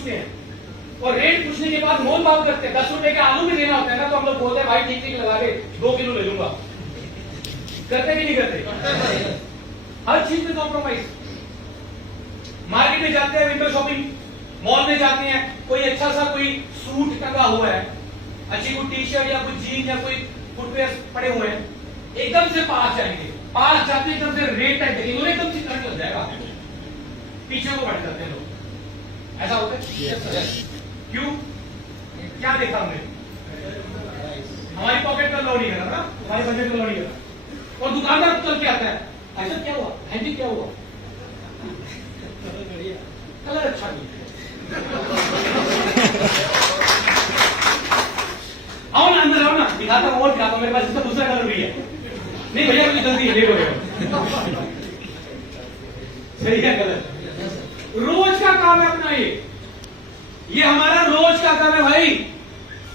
पूछते हैं और रेट पूछने के बाद मोल भाव करते हैं। 10 रुपए के आलू भी देना होता है ना तो हम लोग बोलते हैं भाई ठीक ठीक लगा दे, 2 किलो ले लूंगा। करते कि नहीं करते? हर चीज में कॉम्प्रोमाइज। मार्केट में जाते हैं, विंडो शॉपिंग, मॉल में जाते हैं, कोई अच्छा सा कोई सूट टंगा हुआ है, अच्छी कोई टी शर्ट या कोई जीन या कोई फुटवेयर पड़े हुए हैं, एकदम से पास जाएंगे, पास जाते एकदम से रेट टैग देखेंगे, एकदम से करंट लग जाएगा, पीछे को बढ़ जाते हैं लोग। ऐसा होता है? क्यों? क्या देखा हमने? हमारी पॉकेट का लो नहीं करा ना, हमारी बजट का लो नहीं करा। और दुकानदार चल के आता है, ऐसा क्या हुआ? हैंडी क्या हुआ? कलर अच्छा नहीं। आओ ना अंदर, आओ ना, दिखाता हूं और दिखाता हूं, मेरे पास इसका दूसरा कलर भी है। नहीं भैया मुझे जल्दी है, देखो देखो सही है कलर। रोज का काम है अपना ये हमारा रोज का काम है भाई।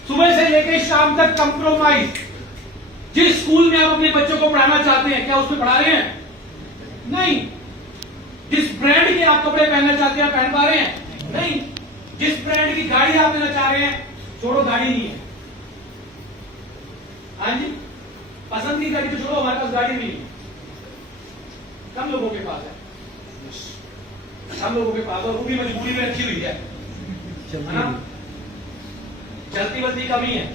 सुबह से लेकर शाम तक कंप्रोमाइज। जिस स्कूल में आप अपने बच्चों को पढ़ाना चाहते हैं, क्या उसमें पढ़ा रहे हैं? नहीं। जिस ब्रांड के आप कपड़े पहनना चाहते हैं, पहन पा रहे हैं? नहीं। जिस ब्रांड की गाड़ी आप लेना चाह रहे हैं, छोड़ो गाड़ी नहीं है। हाँ जी, पसंद की गाड़ी तो छोड़ो, हमारे पास गाड़ी भी नहीं, कम लोगों के पास है, कम लोगों के पास, और वो भी मजबूरी में रखी हुई है ना, चलती बलती कमी है।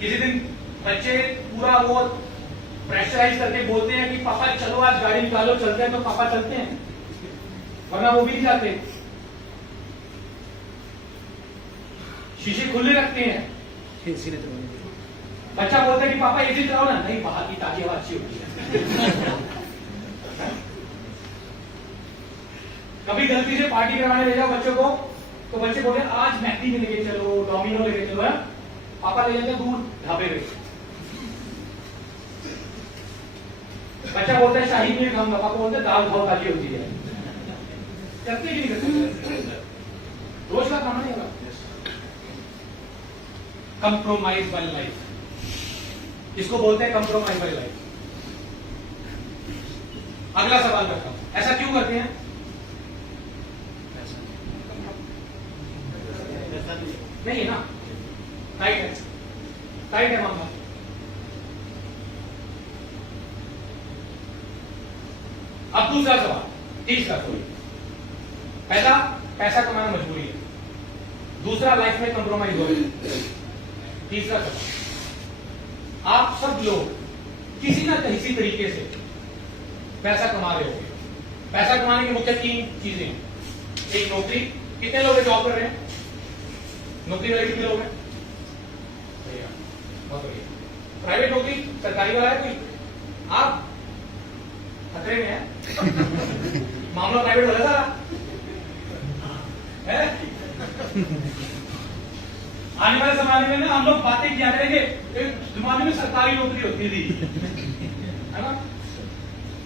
किसी दिन बच्चे पूरा वो प्रेशराइज करके बोलते हैं कि पापा चलो आज गाड़ी निकालो, चलते हैं, तो पापा चलते हैं, वरना वो भी नहीं जाते। शीशे खुले रखते हैं, बच्चा बोलता है कि पापा एसी चलाओ ना, नहीं बाहर की ताजी हवा अच्छी होती है। कभी गलती से पार्टी कराने ले जाओ बच्चों को, तो बच्चे बोलते हैं आज मैकडी में लेके चलो, डोमिनो लेके चलो, है पापा ले जाते हैं दूर ढाबे पे। बच्चा बोलता है शाही पनीर खाऊंगा, पापा बोलते हैं दाल बहुत ताजी होती है। करते कि नहीं करते? रोज का खाना नहीं होगा। कंप्रोमाइज बाय लाइफ, इसको बोलते हैं कंप्रोमाइज बाय लाइफ। अगला सवाल करता हूं, ऐसा क्यों करते हैं? नहीं है ना, टाइट है, टाइट है मामला। अब दूसरा सवाल, तीसरा सवाल। पहला, पैसा कमाना मजबूरी है। दूसरा, लाइफ में कंप्रोमाइज हो गया। तीसरा सवाल, आप सब लोग किसी ना किसी तरीके से पैसा कमा रहे हो। पैसा कमाने की मुख्य 3 चीजें हैं। एक, नौकरी। कितने लोग जॉब कर रहे हैं? नौकरी वाले कितने लोग हैं? बहुत बढ़िया। प्राइवेट नौकरी, सरकारी वाला है कोई? आप खतरे में है। मामला प्राइवेट वाला था है? आने वाले जमाने में ना हम लोग बातें किया करेंगे, एक जमाने में सरकारी नौकरी होती थी, है ना?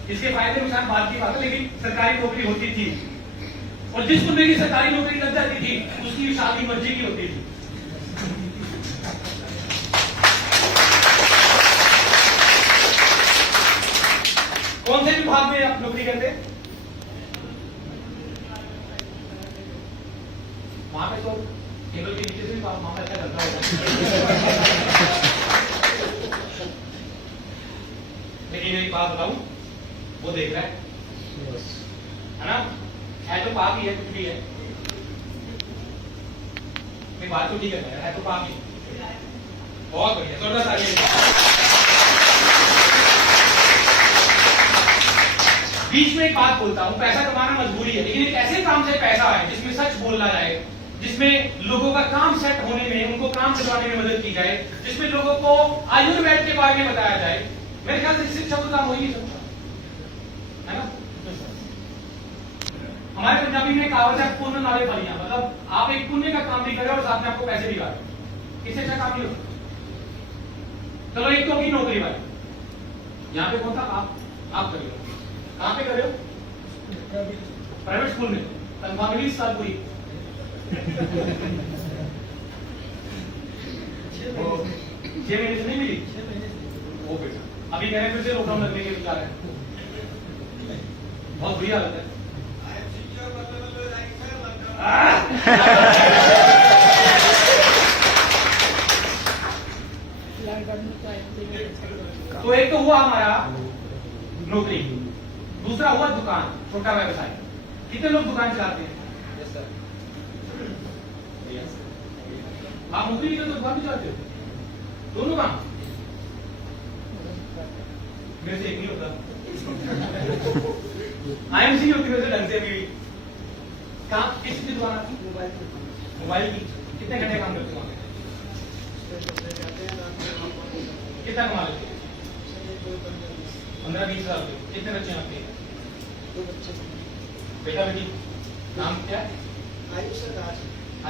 इसके फायदे नुकसान बात की बात है, लेकिन सरकारी नौकरी होती थी, और जिस बंदे की सरकारी नौकरी लग जाती थी उसकी शादी मर्जी की होती थी। कौन से विभाग में आप नौकरी करते? वहां पे तो केबल के नीचे से भी मामला अच्छा चलता होगा। लेकिन एक बात बताऊं, वो देख रहा है ना, है तो पाप ही है, कुछ भी है। मेरी बात तो ठीक है तो पाप ही। बहुत बढ़िया, जोरदार तालियां। बीच में एक बात बोलता हूं, पैसा कमाना मजबूरी है, लेकिन एक ऐसे काम से पैसा है जिसमें सच बोलना जाए, जिसमें लोगों का काम सेट होने में, उनको काम दिलवाने में मदद की जाए, जिसमें लोगों को आयुर्वेद के बारे में बताया जाए। मेरे ख्याल से शिक्षा का काम हो ही नहीं सकता, है ना? हमारे पंजाबी में कहावत है, पुण्य नाले फलियां, मतलब आप एक पुण्य का काम भी कर रहे हो और साथ में आपको पैसे भी आ रहे हो, इससे अच्छा काम नहीं होता। चलो एक तो होगी नौकरी वाली, यहाँ पे कौन था? आप कर रहे हो। कहां पे कर रहे हो? प्राइवेट स्कूल में। तनख्वाह मिली इस साल पूरी? 6 महीने से नहीं मिली? वो बेटा अभी कह रहे हैं फिर से लॉकडाउन लगने के विचार है। बहुत बुरी हालत है। तो एक तो हुआ हमारा नौकरी, दूसरा हुआ दुकान, छोटा व्यवसाय। कितने लोग दुकान चलाते हैं? आप नौकरी तो दुकान भी चलाते हो, दोनों काम। मेरे से एक नहीं होता, IMC नहीं होती वैसे ढंग से भी। कहाँ किस की दुकान आपकी? मोबाइल की। कितने घंटे काम करते हो? कितना कमा लेते हैं? 15-20 हज़ार। कितने बच्चे हैं आपके? 2 बच्चे। बेटा बेटी? नाम क्या है? आयुष और राज।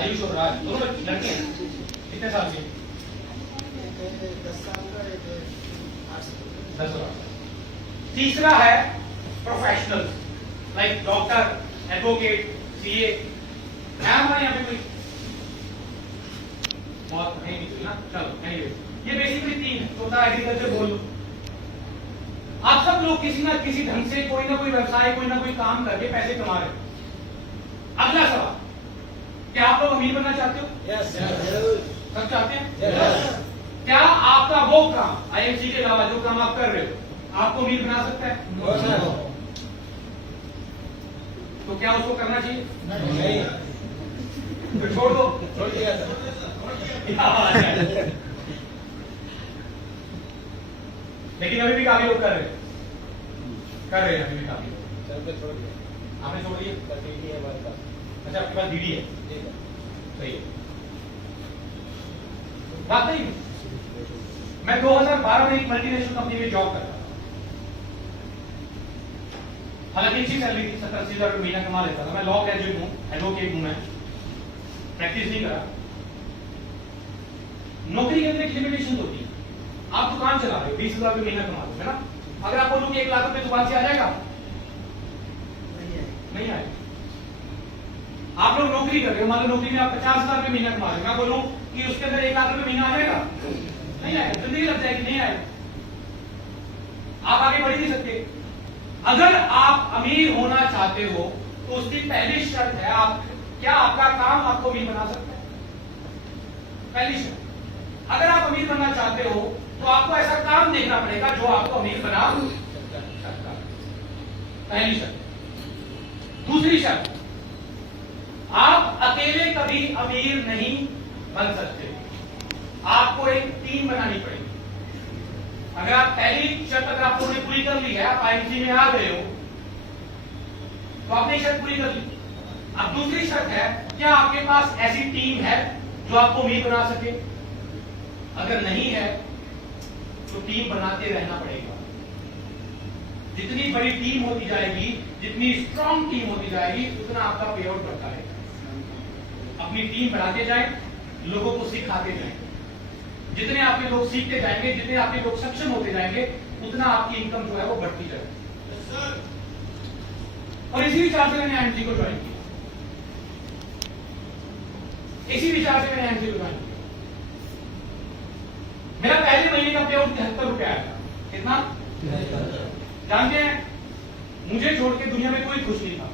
आयुष और राज, दोनों लड़के हैं। कितने साल के? 10 साल का, 8 साल। 10 साल। तीसरा है professional, like doctor, advocate, CA। है हमारे यहाँ पे कोई? बहुत है नहीं ना। चलो एनीवे, ये बेसिकली 3 छोटा एग्रीकल्चर बोल लो। आप सब लोग किसी ना किसी ढंग से कोई ना कोई व्यवसाय, कोई ना कोई काम करके पैसे कमा रहे हो। अगला सवाल, क्या आप लोग अमीर बनना चाहते हो? यस। सब चाहते हैं? यस। क्या आपका वो काम, IMC के अलावा जो काम आप कर रहे हो, आपको अमीर बना सकता है? तो क्या उसको करना चाहिए? नहीं। तो छोड़ दो। छोड़ दिया सर। लेकिन अभी भी काफी लोग कर रहे हैं, अभी भी काफी लोग। सर पे छोड़ दिया। आपने छोड़ दिए? सर DD है हमारे पास। अच्छा, आपके पास DD है? ठीक है। सही है। बात नहीं, मैं 2012 में एक मल्टीनेशनल कंपनी में जॉब करता था। हालांकि अच्छी सैलरी थी, 70-80 हज़ार रुपये महीना कमा लेता था। मैं लॉ ग्रेजुएट हूँ, एडवोकेट हूँ, मैं प्रैक्टिस नहीं करा। नौकरी के अंदर एक लिमिटेशन होती है। आप दुकान चला रहे हो, 20 हज़ार रुपये महीना कमा रहे हो, है ना? अगर आप बोलो कि 1 लाख रुपए दुकान से आ जाएगा, नहीं आएगा। आप लोग नौकरी कर रहे हो, मान लो नौकरी में आप 50 हज़ार रुपये महीना कमा रहे हो, मैं बोलूं कि उसके अंदर 1 लाख रुपए महीना आ जाएगा, नहीं आएगा। जिंदगी लग जाएगी, नहीं आएगा। आप आगे बढ़ ही नहीं सकते। अगर आप अमीर होना चाहते हो तो उसकी पहली शर्त है, आप क्या आपका काम आपको अमीर बना सकता है? पहली शर्त। अगर आप अमीर बनना चाहते हो तो आपको ऐसा काम देखना पड़ेगा जो आपको अमीर बना सकता है। पहली शर्त। दूसरी शर्त, आप अकेले कभी अमीर नहीं बन सकते, आपको एक टीम बनानी पड़ेगी। अगर आप पहली शर्त अगर आप लोगों ने पूरी कर ली है, आप IMC में आ गए हो, तो आपने शर्त पूरी कर ली। अब दूसरी शर्त है, क्या आपके पास ऐसी टीम है जो आपको अमीर बना सके? अगर नहीं है तो टीम बनाते रहना पड़ेगा। जितनी बड़ी टीम होती जाएगी, जितनी स्ट्रांग टीम होती जाएगी, उतना आपका पे आउट बढ़ता रहेगा। अपनी टीम बढ़ाते जाएं, लोगों को सिखाते जाएं। जितने आपके लोग सीखते जाएंगे, जितने आपके लोग सक्षम होते जाएंगे, उतना आपकी इनकम जो है वो बढ़ती जाएगी। और इसी विचार से मैंने IMC को ज्वाइन किया। इसी विचार से मैंने IMC को ज्वाइन किया। मेरा पहले महीने का पे आउट 73 रुपए आया था। कितना? जानते हैं, मुझे छोड़ के दुनिया में कोई खुश नहीं था।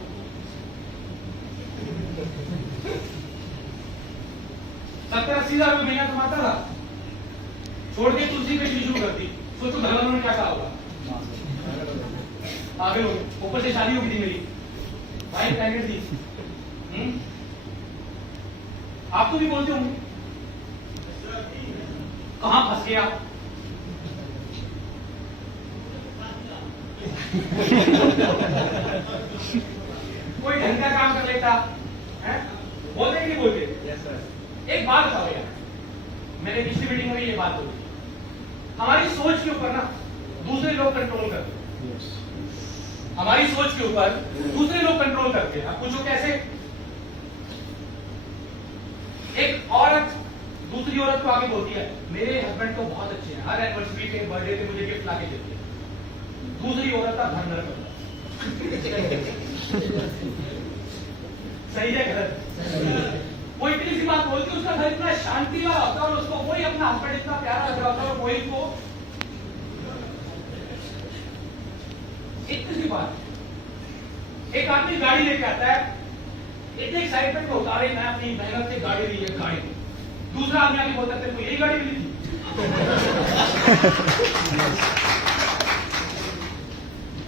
$70-80 हज़ार रुपये महीना कमाता था, छोड़ के तुलसी पे शुरू कर दी। सोचो घर वालों ने क्या कहा होगा? आगे हो, ऊपर से शादी हो गई थी मेरी, भाई प्रेगनेंट थी। आप तो भी बोलते होंगे कहां फंस गया? कोई ढंग का काम कर लेता है, बोलते कि नहीं बोलते? Yes sir. एक बात बताओ यार, मैंने पिछली मीटिंग में ये बात बोली, हमारी सोच के ऊपर ना दूसरे लोग कंट्रोल करते हैं। हमारी सोच के ऊपर दूसरे लोग कंट्रोल करते हैं। आप पूछो कैसे? एक औरत दूसरी औरत को आगे बोलती है, मेरे हस्बैंड तो बहुत अच्छे हैं, हर एनिवर्सरी पे, बर्थडे पे मुझे गिफ्ट लाके देते हैं। दूसरी औरत का घर नरक होता है। सही है गलत? वो इतनी सी बात बोलती है, उसका घर इतना शांति वाला होता है और उसको वही अपना हस्बैंड इतना प्यारा लग रहा होता है और वही को इतनी सी बात। एक आदमी गाड़ी लेके आता है, इतने एक्साइटमेंट में उतारे, मैं अपनी मेहनत से गाड़ी ली है, गाड़ी। दूसरा आदमी आके बोलता है, यही गाड़ी मिली थी।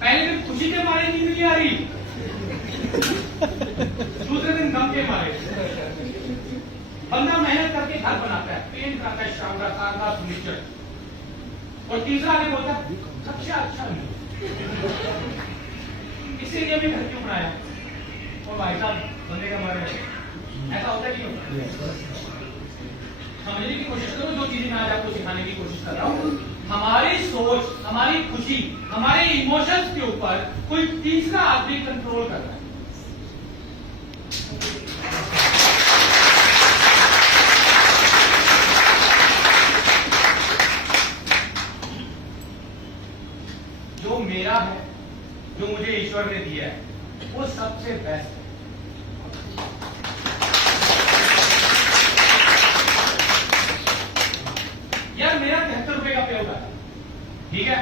पहले दिन खुशी के मारे नींद नहीं आ रही, दूसरे दिन गम के मारे। बंदा मेहनत करके घर बनाता है, पेंट करता है, शानदार शानदार फर्नीचर, और तीसरा आगे बोलता है सबसे अच्छा नहीं, इसीलिए भी घर क्यों बनाया। और भाई साहब बंदे का मर है, ऐसा होता है क्यों? समझने की कोशिश करो, जो चीजें मैं आज आपको सिखाने की कोशिश कर रहा हूँ। हमारी सोच, हमारी खुशी, हमारे इमोशंस के ऊपर कोई तीसरा आदमी कंट्रोल कर रहा है। जो मेरा है, जो मुझे ईश्वर ने दिया है, वो सबसे बेस्ट है। यार मेरा 73 रुपए का पे होगा, ठीक है?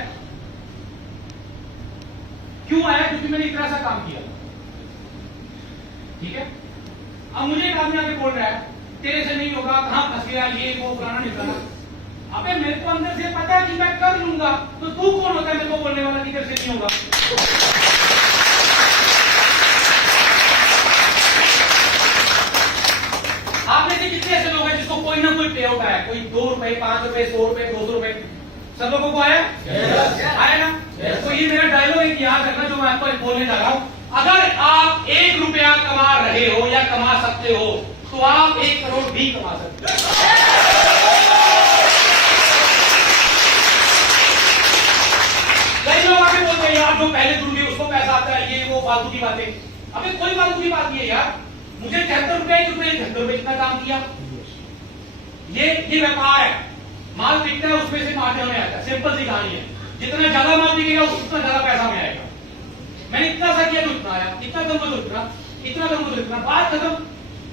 क्यों आया? क्योंकि मैंने इतना सा काम किया, ठीक है? अब मुझे एक आदमी आके बोल रहा है तेरे से नहीं होगा, कहां फंस गया, ये वो पुराना निकला। अबे मेरे को अंदर से पता है कि मैं कर लूंगा, तो तू कौन होता है मेरे को बोलने वाला कि तेरे से नहीं होगा? आप में से कितने ऐसे लोग हैं जिसको कोई ना कोई पे आउट आया? कोई 2 रुपए, 5 रुपए, 100 रुपए, 200 रुपए, सब लोगों को आया? आया ना? तो ये मेरा डायलॉग एक याद रखना जो मैं आपको बोलने जा रहा हूं। अगर आप 1 रुपया कमा रहे हो या कमा सकते हो, तो आप 1 करोड़ भी कमा सकते हो। कई लोग आके बोलते हैं यार जो पहले दूंगे उसको पैसा आता है, ये वो फालतू की बातें। अबे कोई फालतू की बात नहीं है यार, मुझे 73 रुपए की, तुमने 73 रुपए इतना काम किया, ये व्यापार है, माल बिकता है, उसमें से मार्जिन में आता है, सिंपल सी कहानी है। जितना ज्यादा माल बिकेगा उतना ज्यादा पैसा में आएगा। मैंने इतना सा किया तो इतना आया, इतना करूंगा तो इतना, इतना करूंगा तो इतना, बात खत्म।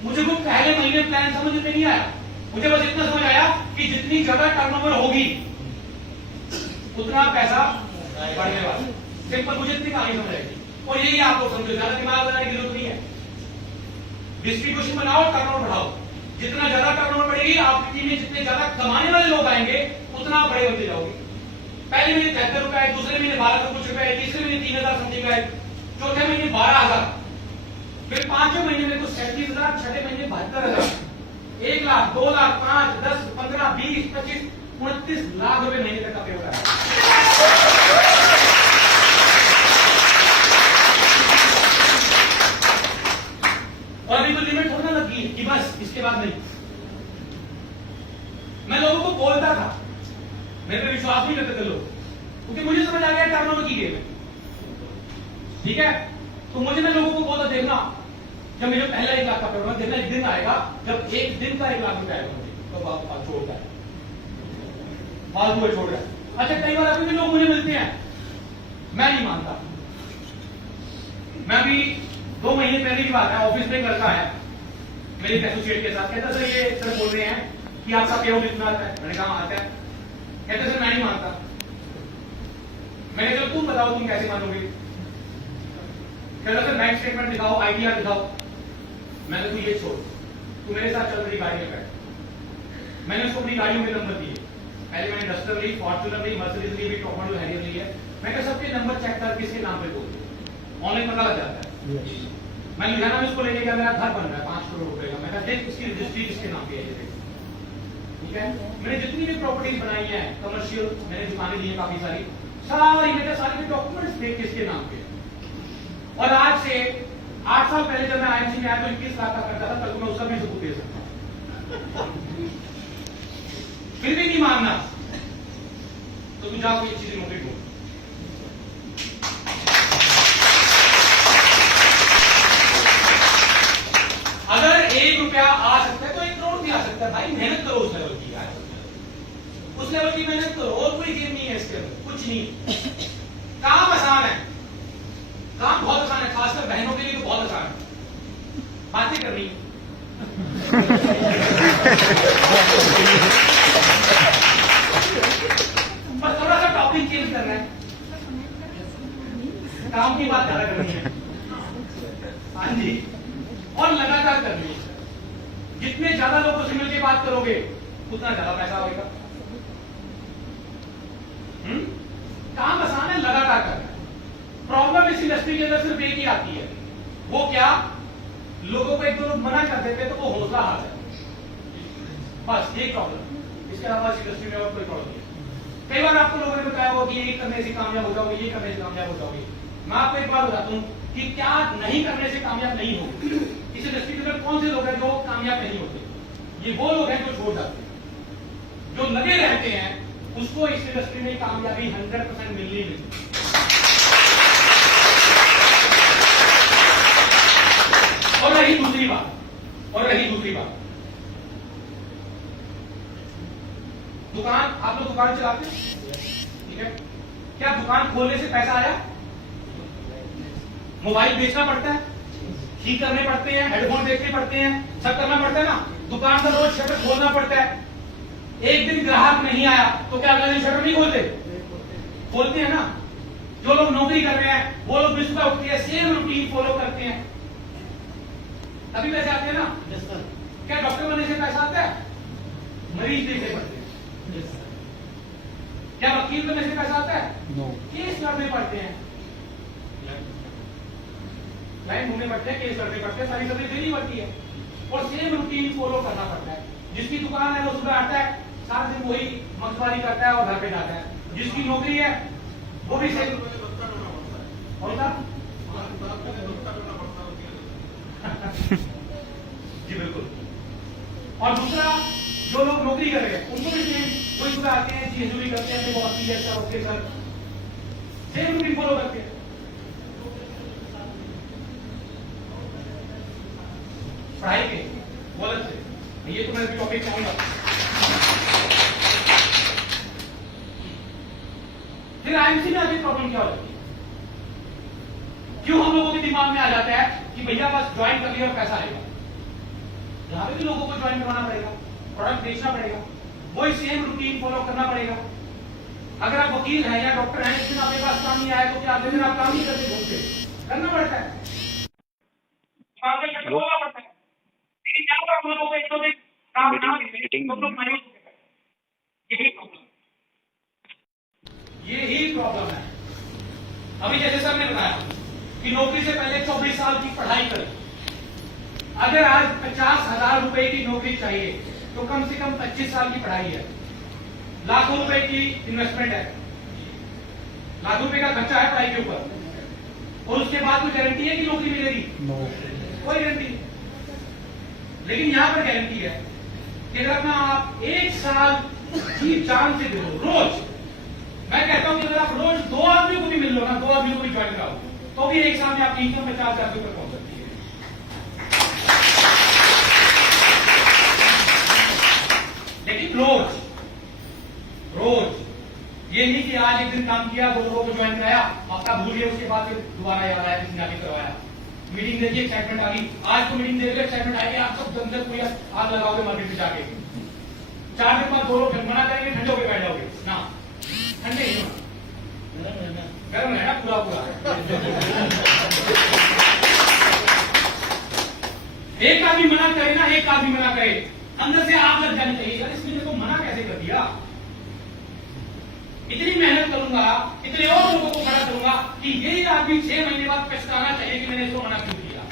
मुझे वो पहले महीने प्लान समझ में नहीं आया, मुझे बस इतना समझ आया कि जितनी ज्यादा टर्नओवर होगी उतना पैसा बढ़ने वाला, सिंपल। मुझे इतनी कहानी समझ आएगी, और यही आपको समझो, ज्यादा दिमाग बनाने की जरूरत नहीं है। डिस्ट्रीब्यूशन बनाओ, टर्नओवर बढ़ाओ, जितना ज्यादा टर्नओवर बढ़ेगी आपकी टीम में जितने ज्यादा कमाने वाले लोग आएंगे उतना बड़े होते जाओगे। पहले महीने 73 रुपए, दूसरे महीने 1200 कुछ रुपए, तीसरे महीने 3000 समथिंग आए, चौथे महीने 12000, फिर 5वें महीने में कुछ 37,000, छठे महीने 72,000, 1 लाख, 2 लाख, 5, 10, 15, 20, 25, 29 लाख रुपए महीने तक का पे हो रहा है। और अभी तो लिमिट थोड़ा लगी है कि बस इसके बाद नहीं। मैं लोगों को बोलता था, मेरे पे विश्वास नहीं करते थे लोग, क्योंकि मुझे समझ आ गया टर्नओवर की गेम है, ठीक है? तो मैं लोगों को बोलता, देखना जब मेरे पहला 1 लाख का पेमेंट, देखना एक दिन आएगा जब एक दिन का 1 लाख रुपया आएगा मुझे, तो बात छोड़ता है, फालतू है, छोड़ रहा है। अच्छा, कई बार अभी भी लोग मुझे मिलते हैं, मैं नहीं मानता। मैं भी 2 महीने पहले की बात है, ऑफिस में लड़का है मेरे एसोसिएट के साथ, कहता सर ये सर बोल रहे हैं कि आपका पे आउट इतना आता है। मैंने कहा आता है। कहते सर मैं नहीं मानता। मैंने कहा तुम बताओ तुम कैसे मानोगे? कहता सर बैंक स्टेटमेंट दिखाओ, आईटीआर दिखाओ। मैंने तू ये छोड़, तू मेरे साथ चल, मेरी गाड़ी में बैठ। मैंने उसको अपनी गाड़ियों के नंबर दिए, पहले मैंने डस्टर ली, फॉर्च्यूनर ली, मर्सिडीज ली, टॉप मॉडल हैरियर ली है। मैंने सबके नंबर चेक कर किसके नाम पे बोल, ऑनलाइन पता लग जाता है। मैं लुधियाना में उसको लेके गया, मेरा घर बन रहा है 5 करोड़ रुपए का। मैं कहा देख उसकी रजिस्ट्री किसके नाम पे है, ठीक है? मैंने जितनी भी प्रॉपर्टीज बनाई है कमर्शियल, मैंने दुकानें दी है काफी सारी, सारी मेरे सारे डॉक्यूमेंट्स देख किसके नाम पे। और आज से 8 साल पहले जब मैं आईएमसी में आया तो 21 लाख का करता था, कल मैं उसका भी सबूत दे सकता हूं। फिर भी नहीं मानना तो तू जा कोई अच्छी नौकरी ढूंढ। अगर 1 रुपया आ सकता है तो 1 करोड़ भी आ सकता है। भाई मेहनत करो उस लेवल की, यार उस लेवल की मेहनत करो, और कोई गेम नहीं है इसके अंदर, कुछ नहीं। काम आसान है, काम बहुत आसान है, खासकर बहनों के लिए तो बहुत आसान है, बातें करनी। बस थोड़ा सा टॉपिक चेंज करना है, काम की बात ज्यादा करनी है। हाँ जी, और लगातार करनी है। जितने ज्यादा लोगों से मिलकर बात करोगे उतना ज्यादा पैसा आएगा। काम आसान है, लगातार करना है। प्रॉब्लम इस इंडस्ट्री के अंदर सिर्फ एक ही आती है, वो क्या, लोगों को एक दो लोग मना कर देते तो वो हौसला हार जाए, बस एक प्रॉब्लम। इसके अलावा इस इंडस्ट्री में और कोई प्रॉब्लम नहीं। कई बार आपको लोगों ने बताया हो कि ये करने से कामयाब हो जाओगे, ये करने से कामयाब हो जाओगे। मैं आपको एक बात बताता हूं कि क्या नहीं करने से कामयाब नहीं होगी। इस इंडस्ट्री के अंदर कौन से लोग हैं जो कामयाब नहीं होते? ये वो लोग हैं जो छोड़ जाते हैं। जो लगे रहते हैं उसको इस इंडस्ट्री में कामयाबी 100% मिलनी मिलती। और रही दूसरी बात, दुकान, आप लोग दुकान चलाते हैं, ठीक है? क्या दुकान खोलने से पैसा आया? मोबाइल बेचना पड़ता है, ठीक करने पड़ते हैं, हेडफोन देखने पड़ते हैं, सब करना पड़ता है ना। दुकान का रोज शटर खोलना पड़ता है। एक दिन ग्राहक नहीं आया तो क्या अगले दिन शटर नहीं खोलते? खोलते हैं ना। जो लोग नौकरी कर रहे हैं वो लोग भी सुबह उठते हैं, सेम रूटीन फॉलो करते हैं, अभी पैसे आते हैं ना। क्या डॉक्टर बनने से पैसा आता है? मरीज देखने पड़ते हैं। क्या वकील बनने से पैसा आता है? नो। केस लड़ने पड़ते हैं, लाइन घूमने पड़ते हैं, केस लड़ने पड़ते हैं, सारी सब्जी देनी पड़ती है और सेम रूटीन फॉलो करना पड़ता है। जिसकी दुकान है वो सुबह आता है, सारा दिन वही मक्खबारी करता है और घर पे जाता है। जिसकी नौकरी है वो भी सेम। और जी बिल्कुल। और दूसरा, जो लोग नौकरी कर रहे हैं उनको भी सेम, कोई सुबह आते हैं, जी हजूरी करते हैं, अपने बॉस की अच्छा okay sir, same routine follow करते हैं। पढ़ाई के बोलत से, ये तो मैं टॉपिक चाहूंगा। फिर आईएमसी में आगे प्रॉब्लम क्या हो जाती है? क्यों हम लोगों के दिमाग में आ जाता है कि भैया बस ज्वाइन कर लिया और पैसा आएगा? यहां पे भी लोगों को ज्वाइन करवाना पड़ेगा, प्रोडक्ट बेचना पड़ेगा, वही सेम रूटीन फॉलो करना पड़ेगा। अगर आप वकील हैं या डॉक्टर हैं, इस दिन आपके पास काम नहीं आया तो क्या अगले दिन आप काम नहीं करते? घूमते करना पड़ता है, पड़ता है। लेकिन यहाँ पर हम लोगों को एक तो भी काम ना मिले तो लोग मायूस होते हैं। यही प्रॉब्लम है। अभी जैसे सर ने बताया कि नौकरी से पहले 24 साल की पढ़ाई करें। अगर आज 50,000 रुपए की नौकरी चाहिए तो कम से कम 25 साल की पढ़ाई है, लाखों रुपए की इन्वेस्टमेंट है, लाखों रुपए का खर्चा है पढ़ाई के ऊपर, और उसके बाद कोई गारंटी है कि नौकरी मिलेगी? कोई गारंटी नहीं। लेकिन यहां पर गारंटी है कि अगर मैं आप 1 साल की जान से दो रोज, मैं कहता हूं कि अगर आप रोज 2 आदमी को भी मिल लो ना, 2 आदमी को भी ज्वाइन कराओ, तो भी 1 साल में आपकी इनकम 50,000 रुपये पहुंच सकती है। लेकिन रोज ये नहीं कि आज एक दिन काम किया, 2 लोगों को ज्वाइन कराया, हफ्ता भूल गया, उसके बाद फिर दोबारा याद आया, किसी ने आगे करवाया, मीटिंग देखी, एक्साइटमेंट आ गई, आज तो मीटिंग देख एक्साइटमेंट आएगी, आप सब जमकर कोई आग लगाओगे मार्केट में जाके, 4 दिन बाद 2 लोग मना करेंगे, ठंडे होकर बैठ जाओगे ना, ठंडे नहीं होना, गर्म है ना पूरा। एक आदमी मना करे ना, एक आदमी मना करे, अंदर से आग लग जानी चाहिए, यार इसने तो मना कैसे कर दिया। इतनी मेहनत करूंगा, इतने और लोगों को खड़ा करूंगा कि यही आदमी 6 महीने बाद पछताना चाहिए कि मैंने इसको मना क्यों किया।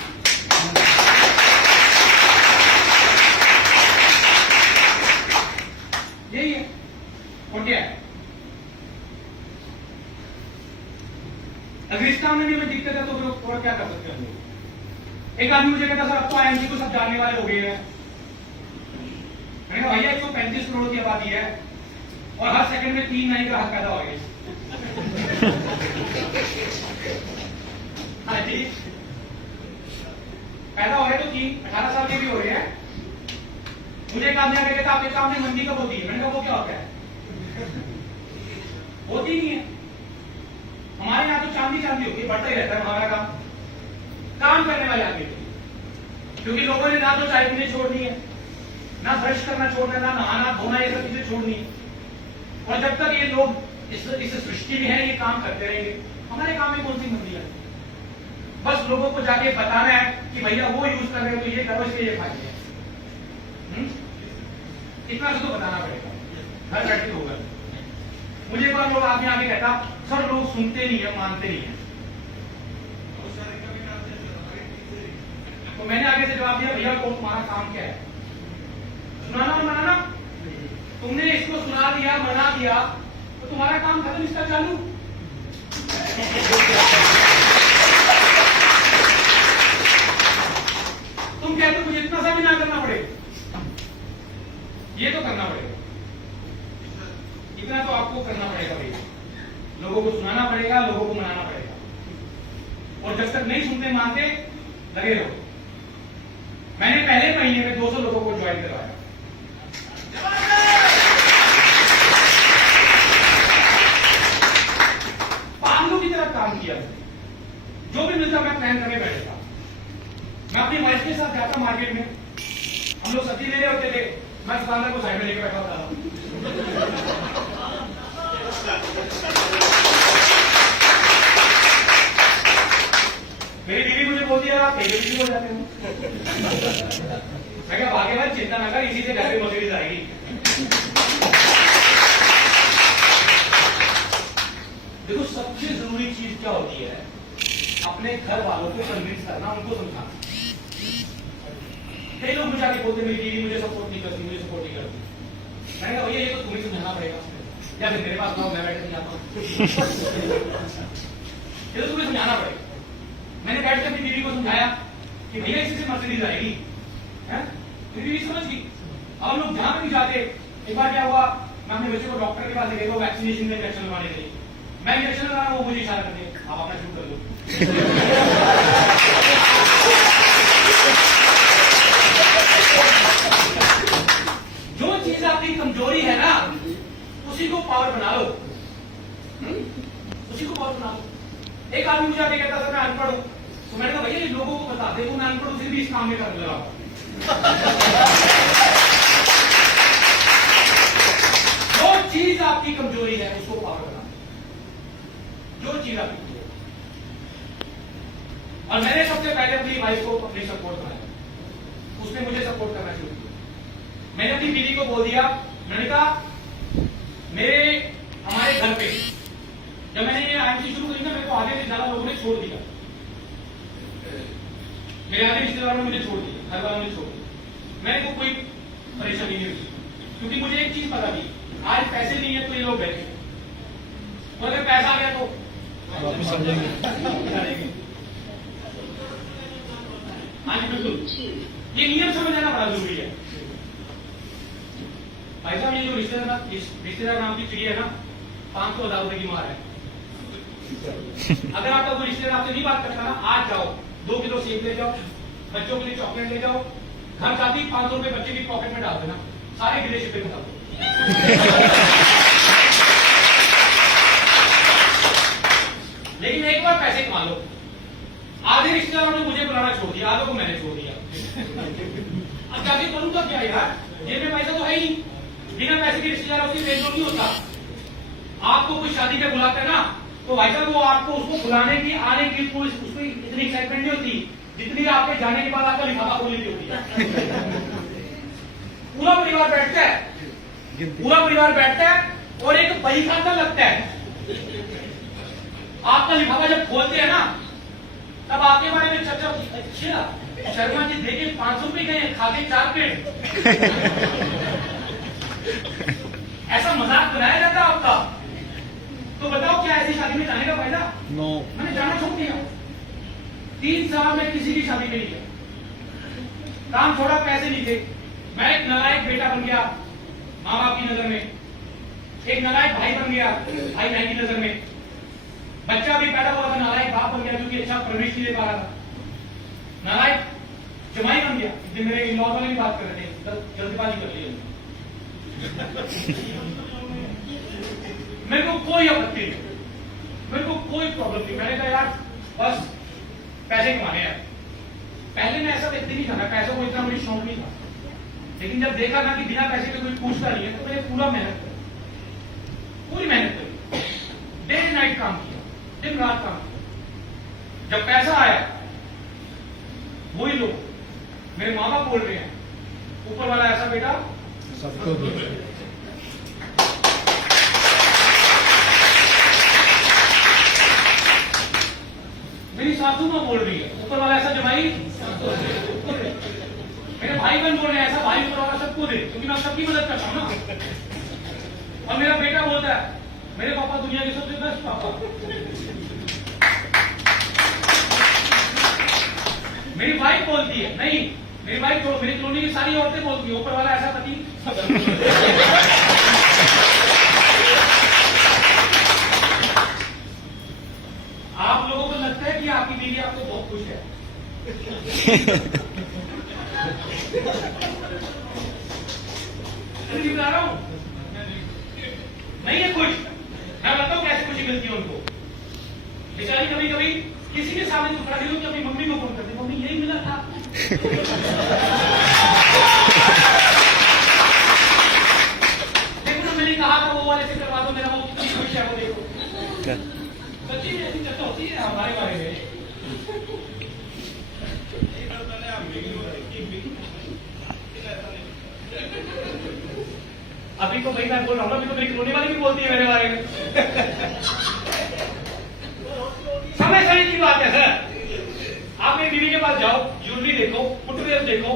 यही है और क्या है। अगर इस काम में भी हमें दिक्कत है तो और क्या कर सकते हैं। एक आदमी मुझे कहता सर अब तो आईएमसी को सब जानने वाले हो गए हैं। मैंने कहा भैया 135 करोड़ की आबादी है और हर सेकंड में 3 नए ग्राहक पैदा हो गए। हाँ जी, पैदा हो रहे तो 18 साल के भी हो रहे हैं। मुझे एक आदमी आके कहता आपके काम में मंदी कब होती है? मैंने कहा वो क्या होता है? होती नहीं है। हमारे यहाँ तो चांदी होती है, बढ़ता ही रहता है हमारा काम करने वाले आदमी, क्योंकि लोगों ने ना तो चाय पीने छोड़नी है, ना ब्रश करना छोड़ना है, ना नहाना धोना, ये सब चीजें छोड़नी है। और जब तक ये लोग इस सृष्टि में है, ये काम करते रहेंगे, हमारे काम में कौन सी मंदी है? बस लोगों को जाके बताना है कि भैया वो यूज कर रहे हो तो ये करो, इसके ये फायदे हैं। इतना तो बताना पड़ेगा, घर बैठे होगा। मुझे एक बार लोग आगे आगे कहता सर लोग सुनते नहीं है, मानते नहीं है। तो मैंने आगे से जवाब दिया भैया तो तुम्हारा काम क्या है, सुनाना और मनाना। तुमने इसको सुना दिया, मना दिया, तो तुम्हारा काम खत्म, इसका चालू। तुम कहते हो मुझे इतना सा भी ना करना पड़ेगा, ये तो करना पड़ेगा, इतना तो आपको करना पड़ेगा भैया। लोगों को सुनाना पड़ेगा, लोगों को मनाना पड़ेगा, और जब तक नहीं सुनते मानते लगे रहो। मैंने पहले महीने में 200 लोगों को ज्वाइन करवाया। पागलों की तरह काम किया, जो भी मिलता मैं प्लान करके बैठता। मैं अपनी वाइफ के साथ जाता मार्केट में, हम लोग सब्जी ले रहे होते थे, मैं दुकानदार को साइड में लेकर बैठा होता था। मेरी बीवी मुझे बोलती है आप पहले भी हो जाते हो। मैं क्या भागे भाई चिंता ना कर, इसी से घर पे मर्सिडीज आएगी। देखो सबसे जरूरी चीज क्या होती है, अपने घर वालों को कन्विंस करना, उनको समझाना। कई लोग मुझे आके बोलते मेरी बीवी मुझे सपोर्ट नहीं करती, मुझे सपोर्ट नहीं करती। मैंने कहा भैया ये तो तुम्हें समझाना पड़ेगा, या फिर मेरे पास आओ, मैं बैठ के समझाता हूँ। ये तो तुम्हें समझाना पड़ेगा। मैंने बैठ के अपनी बीवी को समझाया कि भैया इसी से मर्सिडीज आएगी, मेरी बीवी समझ गई। अब हम लोग जहां भी जाते, एक बार क्या हुआ, मैं अपने बच्चे को डॉक्टर के पास ले गया, वो वैक्सीनेशन में इंजेक्शन लगवाने के लिए। मैं इंजेक्शन लगा रहा हूं, वो मुझे इशारा करते हैं आप अपना शुरू कर लो। जो चीज आपकी कमजोरी है ना, उसी को पावर बना लो, उसी को पावर बना लो। एक आदमी मुझे आके कहता था मैं अनपढ़ हूं, तो मैंने कहा भैया ये लोगों को बता देखो मैं अनपढ़ हूं, फिर भी इस काम में कर रहा हूं। जो चीज आपकी कमजोरी है उसको पावर बना, जो चीज आपकी कमजोरी। और मैंने सबसे पहले अपनी वाइफ को अपनी सपोर्ट बनाया, उसने मुझे सपोर्ट करना शुरू किया। मैंने अपनी बीवी को बोल दिया, मैंने कहा मेरे हमारे घर पे जब मैंने ये आईएमसी शुरू करी ना, मेरे को आधे से ज्यादा लोगों ने छोड़ दिया, मेरे आधे रिश्तेदारों ने मुझे छोड़ दिया, घर वालों ने छोड़ दिया। मेरे को कोई परेशानी नहीं हुई, क्योंकि मुझे एक चीज पता थी, आज पैसे नहीं है तो ये लोग बैठे, तो अगर पैसा आ गया तो वापस आ जाएंगे। हाँ जी बिल्कुल, ये नियम समझना बड़ा जरूरी है। भाई साहब ये जो रिश्तेदार नाम की चिड़िया है ना, 500,000 रुपए की मार है। अगर आपका कोई रिश्तेदार आपसे नहीं बात करता ना, आज जाओ 2 किलो सेब ले जाओ, बच्चों के लिए चॉकलेट ले जाओ, घर जाती 500 रुपए बच्चे की पॉकेट में डाल देना, सारे गिले शिपे बता दो। लेकिन एक बार पैसे कमा लो। आधे रिश्तेदारों ने मुझे बुलाना छोड़ दिया, आधों को मैंने छोड़ दिया। अब जाके करूंगा क्या यार, जेब में पैसा तो है ही नहीं, बिना पैसे के रिश्तेदारों से मेल नहीं होता। आपको कोई शादी पे बुलाते ना, तो भाई साहब वो आपको उसको बुलाने की आने की कोई उसको इतनी एक्साइटमेंट नहीं होती जितनी आपके जाने के बाद आपका लिफाफा खोलने की होती है। पूरा परिवार बैठता है, पूरा परिवार बैठता है और एक बही खाता लगता है। आपका लिफाफा जब खोलते हैं ना, तब आपके बारे में चर्चा होती है, अच्छा शर्मा जी देखे 500 रुपए गए, खाते 4 प्लेट। ऐसा मजाक बनाया जाता है आपका। तो बताओ क्या ऐसी शादी में जाने का फायदा? नो। मैंने जाना छोड़ दिया। 3 साल में किसी की शादी में नहीं गया, काम छोड़ा, पैसे नहीं थे। मैं एक नालायक बेटा बन गया माँ बाप की नजर में, एक नालायक भाई बन गया भाई बहन की नजर में, बच्चा भी पैदा हुआ था नालायक बाप बन गया क्योंकि अच्छा परवरिश नहीं दे पा रहा था, नालायक जमाई बन गया। जिन मेरे इन लॉज वाले भी बात कर रहे थे, जल्दबाजी कर ली। मेरे को कोई आपत्ति नहीं, मेरे को कोई प्रॉब्लम नहीं। मैंने कहा यार बस पैसे कमाने हैं। पहले मैं ऐसा व्यक्ति नहीं था, मैं पैसों को इतना मुझे शौक नहीं था, लेकिन जब देखा ना कि बिना पैसे के कोई पूछता नहीं है, तो मैंने पूरा मेहनत करी, पूरी मेहनत करी, डे नाइट काम किया, दिन रात काम किया। जब पैसा आया वही लोग, मेरे माँ बाप बोल रहे हैं ऊपर वाला ऐसा बेटा सबको दो। मेरी सासू माँ बोल रही है ऊपर वाला ऐसा जमाई, मेरे भाई बहन बोल रहे हैं ऐसा भाई ऊपर वाला सबको दे, क्योंकि मैं सबकी मदद करता हूँ ना। और मेरा बेटा बोलता है मेरे पापा दुनिया के सबसे बेस्ट पापा। मेरी वाइफ बोलती है नहीं, मेरी वाइफ मेरी कॉलोनी की सारी औरतें बोलती है ऊपर वाला ऐसा पति। आप लोगों को लगता है कि आपकी बीवी आपको बहुत खुश है। मैं बता रहा हूं नहीं है खुश, मैं बताऊं कैसे खुशी मिलती है उनको। बेचारी कभी कभी किसी के सामने तो खड़ा नहीं होती, अपनी मम्मी को फोन करती, मम्मी यही मिला था। देखो ना मैंने कहा था वो वाले से करवा दो, मेरा वो कितनी खुश है वो देखो। सच्ची में ऐसी चर्चा होती है हमारे बारे में। अभी तो भाई मैं बोल रहा हूँ, अभी तो मेरी कॉलोनी वाली भी बोलती है मेरे बारे में। समय समय की बात है सर। आप मेरी बीवी के पास जाओ, ज्वेलरी देखो, फुटवेयर देखो,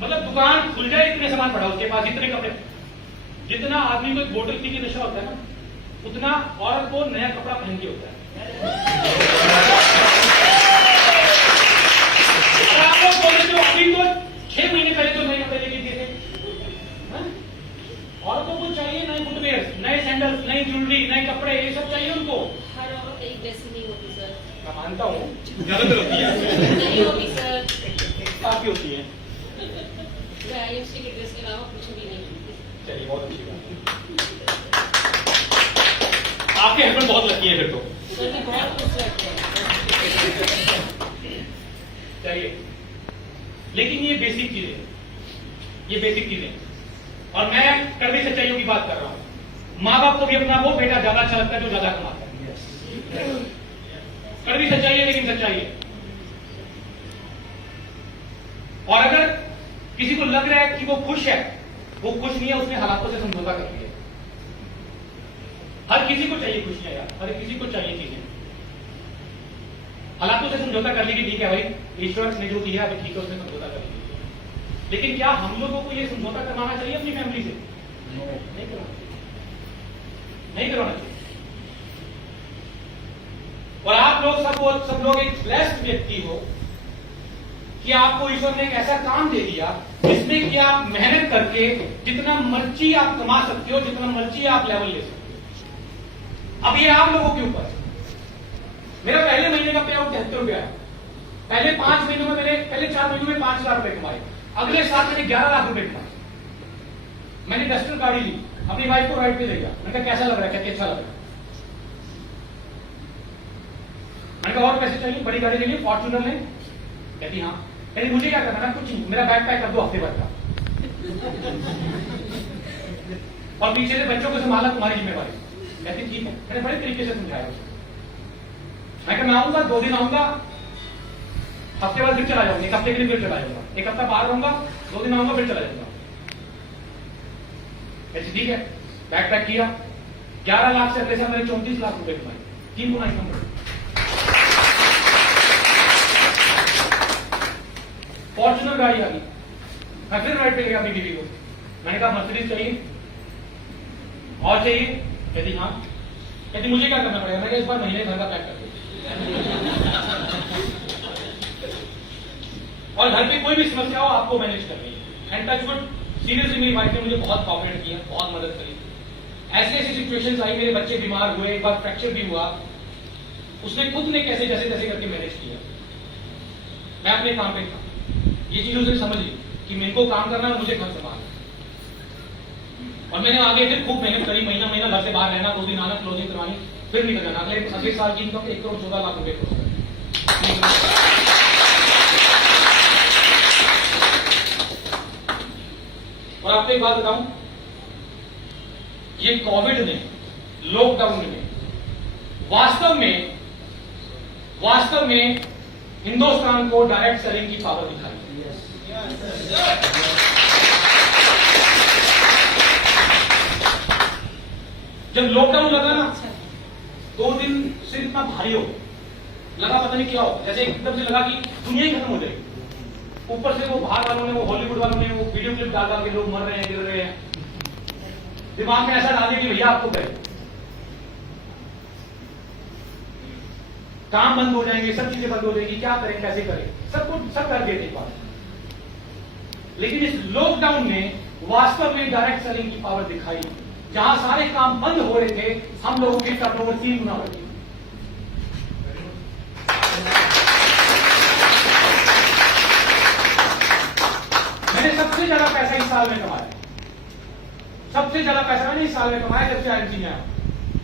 मतलब दुकान खुल जाए इतने सामान पड़ा उसके पास, इतने कपड़े। जितना आदमी को एक बोतल पी के नशा होता है ना, उतना औरत को नया कपड़ा पहन के होता है। आप लोग बोल रहे हो अभी तो 6 महीने पहले तो नए कपड़े लेके दिए थे। औरतों को चाहिए नए फुटवेयर, नए सैंडल्स, नई ज्वेलरी, नए कपड़े, ये सब चाहिए उनको। हर औरत एक जैसी नहीं होती सर। मैं मानता हूँ ज्यादातर होती है, नहीं होती सर। काफी होती है। मैं आयुषी के ड्रेस के अलावा कुछ भी नहीं होती। चलिए बहुत अच्छी बात है। आपके हस्बैंड बहुत लकी है फिर तो। सर मैं बहुत खुश रहते हैं। चाहिए, लेकिन ये बेसिक चीजें, ये बेसिक चीजें। और मैं कड़वी सच्चाइयों की बात कर रहा हूं। माँ बाप को भी अपना वो बेटा ज्यादा अच्छा लगता है जो ज्यादा कमाता है। कड़वी सच्चाई है लेकिन सच्चाई है। और अगर किसी को लग रहा है कि वो खुश है, वो खुश नहीं है, उसने हालातों से समझौता कर लिया। हर किसी को चाहिए खुशियां यार, हर किसी को चाहिए चीजें। हालातों से समझौता कर लीजिए, ठीक है भाई, ईश्वर ने जो किया अभी ठीक है, उसने समझौता कर लीजिए। लेकिन क्या हम लोगों को ये समझौता करवाना चाहिए अपनी फैमिली से? नहीं करवाना चाहिए, नहीं करवाना चाहिए। और आप लोग सब लोग एक ब्लेस्ड व्यक्ति हो कि आपको ईश्वर ने एक ऐसा काम दे दिया जिसमें कि आप मेहनत करके जितना मर्जी आप कमा सकते हो, जितना मर्जी आप लेवल ले सकते हो। अब ये आप लोगों के ऊपर है। मेरा पहले महीने का पे आउट 73 रुपया है। पहले 5 महीनों में मैंने पहले 4 महीनों में 5,000 रुपए कमाए। अगले साल मैंने 11 लाख रुपए कमाए। मैंने डस्टर गाड़ी ली, अपनी वाइफ को राइड पे ले गया। मैंने कहा कैसा लग रहा है? कहती अच्छा लग रहा है। मैंने कहा और पैसे चाहिए? बड़ी गाड़ी ले ली, फॉर्च्यूनर ले। कहती हाँ। कहती मुझे क्या करना है? कुछ नहीं, मेरा बैग पैक कर दो हफ्ते भर का, और पीछे से बच्चों को संभालना तुम्हारी जिम्मेवारी। कहती ठीक है। मैंने बड़े तरीके से समझाया उसे। मैं कहा मैं आऊंगा, 2 दिन आऊंगा, हफ्ते बाद फिर चला जाऊंगा, 1 हफ्ते के लिए फिर चला जाऊंगा, 1 हफ्ता बाहर रहूंगा, 2 दिन आऊंगा, फिर चला जाऊंगा। ऐसे ठीक है। बैग पैक किया, 11 लाख से अगले साल मैंने 34 लाख रुपए कमाए, 3 गुना इनकम। फॉर्च्यूनर गाड़ी आ गई। मैं फिर राइड पे गया अपनी बीवी को। मैंने कहा मर्सिडीज चाहिए और चाहिए? कहती हाँ। कहती मुझे क्या करना पड़ेगा? मैंने इस बार महीने भर का पैक कर दिया। और घर पे कोई भी समस्या हो आपको मैनेज करनी है। एंड टच वुड, सीरियसली मेरी वाइफ ने मुझे बहुत कोऑपरेट किया, बहुत मदद करी। ऐसी ऐसी सिचुएशंस आई, मेरे बच्चे बीमार हुए, एक बार फ्रैक्चर भी हुआ, उसने खुद ने कैसे कैसे कैसे करके मैनेज किया। मैं अपने काम पे था। ये चीज उसने समझ ली कि मेरे को काम करना है, मुझे घर संभालना। और मैंने आगे फिर खूब मेहनत करी, महीना महीना घर से बाहर रहना, 2 दिन आना, क्लोजिंग करवानी, फिर निकल जाना। अगले साल की इनकम 1,14,00,000 रुपए क्रॉस कर। और आपको एक बात बताऊं, ये कोविड ने, लॉकडाउन में वास्तव में हिंदुस्तान को डायरेक्ट सेलिंग की पावर दिखाई। जब लॉकडाउन लगा ना, 2 दिन से इतना भारी हो लगा, पता नहीं क्या हो, जैसे एकदम से लगा कि दुनिया ही खत्म हो जाएगी। ऊपर से वो बाहर वालों ने, वो हॉलीवुड वालों ने वो वीडियो क्लिप डाल के लोग मर रहे हैं, गिर रहे हैं, दिमाग में ऐसा डाल दिया कि भैया आपको कहे काम बंद हो जाएंगे, सब चीजें बंद हो जाएंगी, क्या करें, कैसे करें, सब कर दिए एक बार। लेकिन इस लॉकडाउन में वास्तव में डायरेक्ट सेलिंग की पावर दिखाई। जहां सारे काम बंद हो रहे थे, हम लोगों की टर्नओवर 3 गुना बढ़ी। मैंने सबसे ज्यादा पैसा इस साल में कमाया, सबसे ज्यादा पैसा मैंने इस साल में कमाया जब से आईएमसी में आया,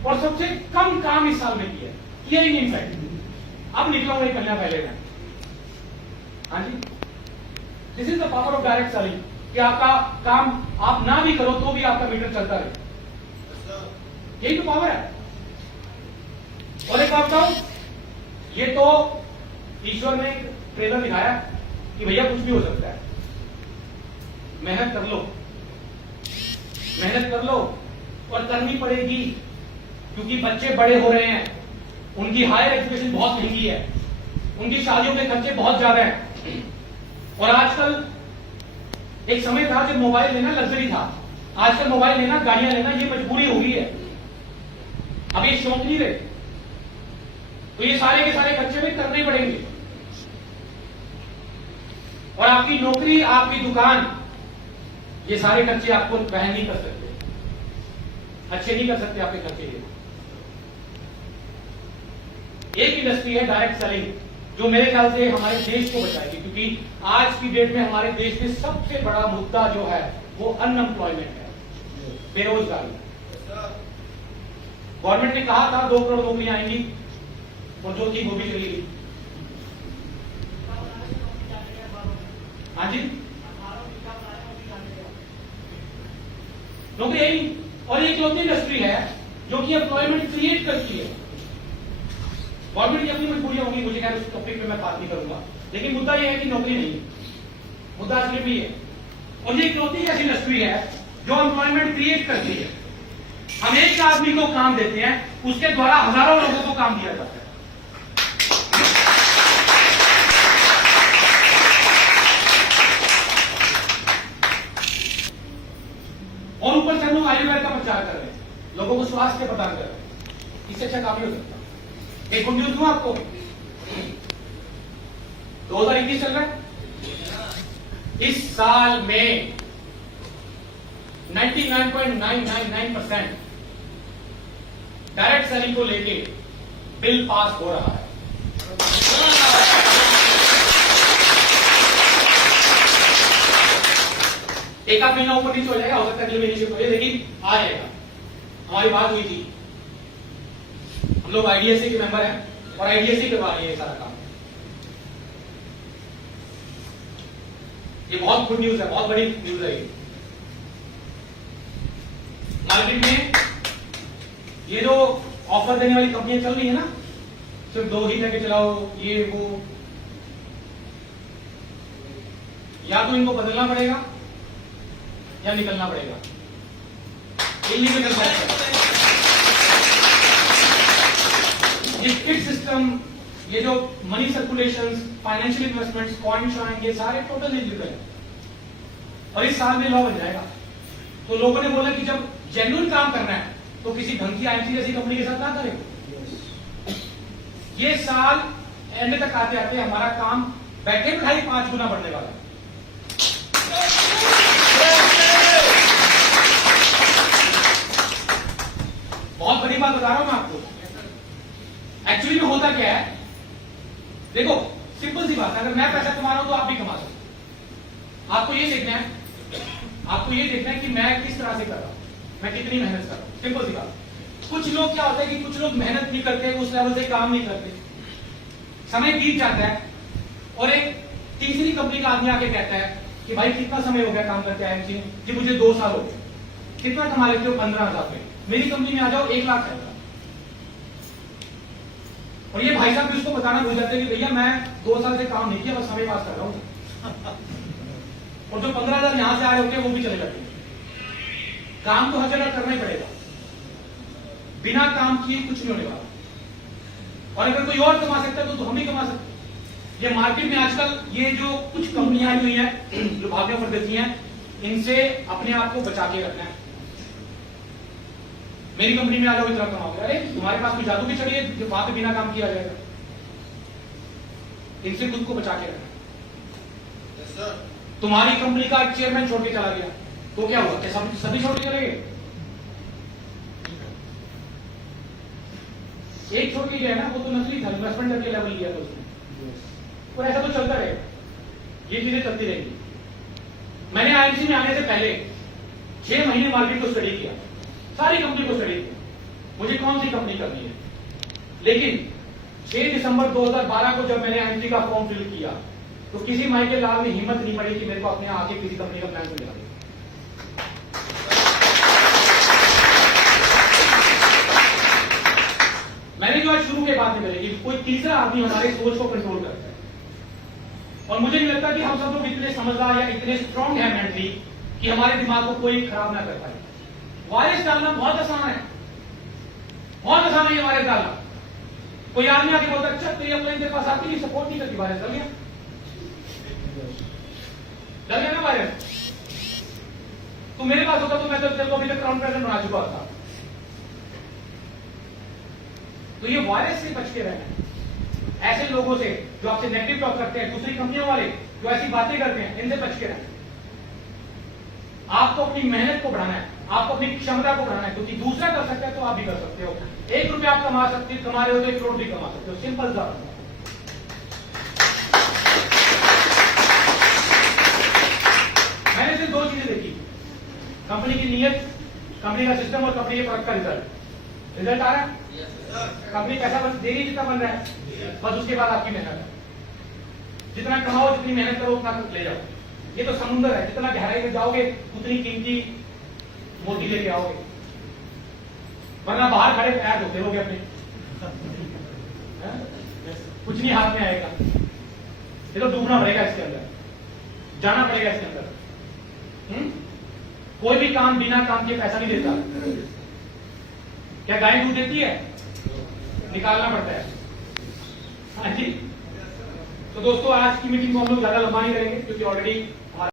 और सबसे कम काम इस साल में किया ही नहीं। इनफैक्ट अब निकला हूं 1 महीना पहले में। हाँ जी, this is the power of direct selling, कि आपका काम आप ना भी करो तो भी आपका मीटर चलता रहे। यही तो पावर है। और एक बात बताऊं, ये तो ईश्वर ने एक ट्रेलर दिखाया कि भैया कुछ भी हो सकता है, मेहनत कर लो, मेहनत कर लो, और करनी पड़ेगी, क्योंकि बच्चे बड़े हो रहे हैं, उनकी हायर एजुकेशन बहुत महंगी है, उनकी शादियों के खर्चे बहुत ज्यादा हैं, और आजकल एक समय था जब मोबाइल लेना लग्जरी था, आजकल मोबाइल लेना, गाड़ियां लेना ये मजबूरी हो गई है, अब ये शौक नहीं रहे। तो ये सारे के सारे खर्चे भी करने पड़ेंगे, और आपकी नौकरी, आपकी दुकान, ये सारे खर्चे आपको वहन नहीं कर सकते, अच्छे नहीं कर सकते आपके खर्चे। एक इंडस्ट्री है डायरेक्ट सेलिंग, जो मेरे ख्याल से हमारे देश को बचाएगी, क्योंकि आज की डेट में हमारे देश में सबसे बड़ा मुद्दा जो है वो अनएम्प्लॉयमेंट है, बेरोजगारी। गवर्नमेंट ने कहा था 2 करोड़ नौकरियां आएंगी, और जो थी वो भी चली गई। हाँ जी, नौकरी आई, और एक इकलौती इंडस्ट्री है जो कि एम्प्लॉयमेंट क्रिएट करती है। गवर्नमेंट की अपनी मजबूरियां होंगी, मुझे खैर उस टॉपिक पे मैं बात नहीं करूंगा, लेकिन मुद्दा यह है कि नौकरी नहीं है, मुद्दा सिर्फ भी है। और ये इकलौती ऐसी इंडस्ट्री है जो एम्प्लॉयमेंट क्रिएट करती है। हम एक आदमी को काम देते हैं, उसके द्वारा हजारों लोगों को काम दिया जाता है। और ऊपर से हम लोग आयुर्वेद का प्रचार कर रहे हैं, लोगों को स्वास्थ्य प्रदान कर रहे हैं, इससे अच्छा काम नहीं हो सकता। एक गुड न्यूज दूं आपको, 2021 चल रहा है, इस साल में 99.999% डायरेक्ट सेलिंग को लेके बिल पास हो रहा है। एक आध महीना ऊपर नीचे हो जाएगा, हो सकता है अगले महीने शिफ्ट हो जाए, लेकिन आ जाएगा। हमारी बात हुई थी, हम लोग आईडीएससी के मेंबर हैं, और आईडीएससी करवा रही है सारा काम। ये बहुत गुड न्यूज है, बहुत बड़ी न्यूज है। ये मार्केट में ये जो ऑफर देने वाली कंपनियां चल रही है ना, सिर्फ 2 ही लेके चलाओ, ये वो, या तो इनको बदलना पड़ेगा या निकलना पड़ेगा। इलीगल लिक्विड सिस्टम, ये जो money circulation, financial investments, coin शॉइन, ये सारे टोटल इलीगल है, और इस साल में लॉ बन जाएगा। तो लोगों ने बोला कि जब जेन्युइन काम करना है तो किसी ढंग की आईएमसी जैसी कंपनी के साथ ना करें। ये साल एंड तक आते आते हमारा काम बैठे बिठाई 5 गुना बढ़ने वाला है। बहुत बड़ी बात बता रहा हूं मैं आपको। एक्चुअली में होता क्या है, देखो सिंपल सी बात है, अगर मैं पैसा कमा रहा हूं तो आप भी कमा सकते। आपको ये देखना है, आपको ये देखना है कि मैं किस तरह से कर रहा हूं, मैं कितनी मेहनत कर रहा हूं। सिंपल सी बात। कुछ लोग क्या होता है कि कुछ लोग मेहनत नहीं करते, उस लेवल से काम नहीं करते, समय बीत जाता है, और एक तीसरी कंपनी का आदमी आके कहता है कि भाई कितना समय हो गया काम करते हैं आईएमसी में, कि मुझे 2 साल हो गए, कितना कमा लेते हो? 15,000 रुपए। मेरी कंपनी में आ जाओ, 1 लाख है। और ये भाई साहब भी उसको बताना भूल जाते हैं कि भैया मैं 2 साल से काम नहीं किया, बस समय पास कर रहा हूँ। और जो 15,000 यहां से आए होते हैं वो भी चले जाते हैं। काम तो हर जगह करना ही पड़ेगा, बिना काम किए कुछ नहीं होने वाला। और अगर कोई और कमा सकता है तो हम ही कमा सकते हैं। ये मार्केट में आजकल ये जो कुछ कंपनियां आई हुई हैं जो भाग्य प्रदर्शी हैं, इनसे अपने आप को बचा के रखना है। मेरी कंपनी में आ जाओ, इतना कमाओगे, अरे तुम्हारे पास कोई जादू की छड़ी है जो वहां पे बिना काम किया जाएगा। इनसे खुद को बचा के रखना। तुम्हारी कंपनी का एक चेयरमैन छोड़ के चला गया तो क्या हुआ? क्या सभी छोड़ के चले गए? एक छोड़ के गया ना, वो तो नकली था, इन्वेस्टमेंट करके लेवल लिया था उसने। और ऐसा तो चलता रहेगा, ये चीजें चलती रहेगी। मैंने आईएमसी में आने से पहले 6 महीने मार्केट को स्टडी किया, सारी कंपनी को स्टडी किया, मुझे कौन सी कंपनी करनी है। लेकिन 6 दिसंबर 2012 को जब मैंने आईएमसी का फॉर्म फिल किया तो किसी माइकल लाल में हिम्मत नहीं पड़ी कि मेरे को अपने आगे किसी कंपनी का प्लान मिला। मैंने जो आज शुरू के बाद में करेगी, कोई तीसरा आदमी हमारे सोच को कंट्रोल करता है। और मुझे नहीं लगता कि हम सब लोग इतने समझदार या इतने स्ट्रांग हैं मेंटली कि हमारे दिमाग को कोई खराब ना कर पाए। वायरस डालना बहुत आसान है, बहुत आसान है ये वायरस डालना। कोई आदमी आके बोलता है अच्छा तेरी अपने तेरे पास आती नहीं, सपोर्ट नहीं करती, वायरस डाल गया ना वायरस। तो मेरे पास होता तो मैं तो तेरे को अभी तक क्राउन प्रेजेंट बना चुका था। तो ये वायरस से बच के रहना, ऐसे लोगों से जो आपसे नेगेटिव टॉक करते हैं, दूसरी कंपनियों वाले जो ऐसी बातें करते हैं, इनसे बच के रहना। आपको अपनी मेहनत को बढ़ाना है, आपको अपनी क्षमता को बढ़ाना है, क्योंकि दूसरा कर सकता है तो आप भी कर सकते हो। 1 रुपया आप कमा रहे हो तो 1 करोड़ भी कमा सकते हो। सिंपल सा। मैंने सिर्फ 2 चीजें देखी, कंपनी की नीयत, कंपनी का सिस्टम और कंपनी के प्रोडक्ट का रिजल्ट। रिजल्ट आ रहा है, कंपनी पैसा देगी जितना बन रहा है, बस उसके बाद आपकी मेहनत है। जितना कमाओ, जितनी मेहनत करो, उतना ले जाओ। ये तो समुद्र है, जितना गहराई में जाओगे उतनी कीमती मोती लेके आओगे, वरना बाहर खड़े पैर धोते रहोगे अपने, कुछ नहीं हाथ में आएगा। ये तो डूबना पड़ेगा इसके अंदर, जाना पड़ेगा इसके अंदर। कोई भी काम बिना काम के पैसा नहीं देता। क्या गाय दूध देती है? निकालना पड़ता है। हाँ जी। तो दोस्तों आज की मीटिंग को हम लोग ज्यादा लंबा नहीं करेंगे क्योंकि ऑलरेडी